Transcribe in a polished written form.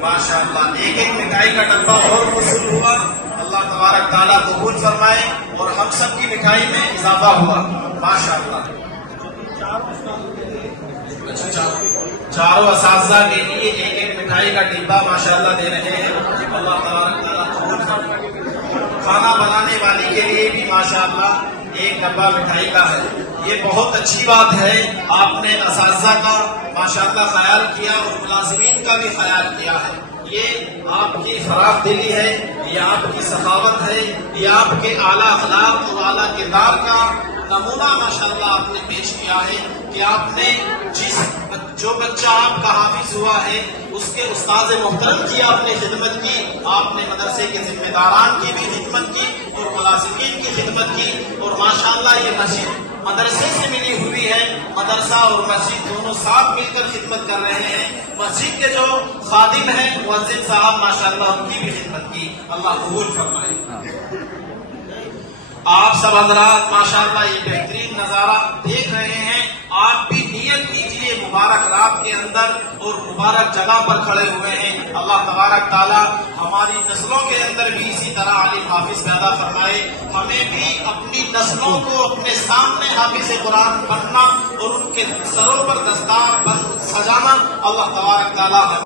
ماشاءاللہ ایک ایک مٹھائی کا ڈبہ اور وصول ہوا. اللہ تبارک تعالیٰ قبول فرمائے اور ہم سب کی مٹھائی میں اضافہ ہوا. ماشاءاللہ چاروں اساتذہ کے لیے ایک ایک مٹھائی کا ڈبہ ماشاءاللہ دے رہے ہیں. اللہ تبارک تعالیٰ قبول فرمائے. کھانا بنانے والی کے لیے بھی ماشاءاللہ ایک ڈبہ مٹھائی کا ہے. یہ بہت اچھی بات ہے. آپ نے اساتذہ کا ماشاءاللہ خیال کیا اور ملازمین کا بھی خیال کیا ہے. یہ آپ کی فراخ دلی ہے, یہ آپ کی سخاوت ہے, یہ آپ کے اعلیٰ اخلاق اور اعلیٰ کردار کا نمونہ ماشاءاللہ آپ نے پیش کیا ہے کہ آپ نے جو بچہ آپ کا حافظ ہوا ہے اس کے استاذ محترم کی آپ نے خدمت کی, آپ نے مدرسے کے ذمہ داران کی بھی خدمت کی اور ملازمین کی خدمت کی. اور ماشاءاللہ یہ مسجد مدرسے سے ملی ہوئی ہے. مدرسہ اور مسجد دونوں ساتھ مل کر خدمت کر رہے ہیں. مسجد کے جو خادم ہیں مؤذن صاحب ماشاءاللہ ان کی بھی خدمت کی. اللہ قبول فرمائے. آپ سب حضرات ماشاءاللہ یہ بہترین نظارہ دیکھ رہے ہیں. آپ بھی نیت کیجیے مبارک رات کے اندر اور مبارک جگہ پر کھڑے ہوئے ہیں. اللہ تبارک تعالیٰ ہماری نسلوں کے اندر بھی اسی طرح عالم حافظ پیدا فرمائے. ہمیں بھی اپنی نسلوں کو اپنے سامنے حافظ قرآن بننا اور ان کے سروں پر دستار سجانا اللہ تبارک تعالیٰ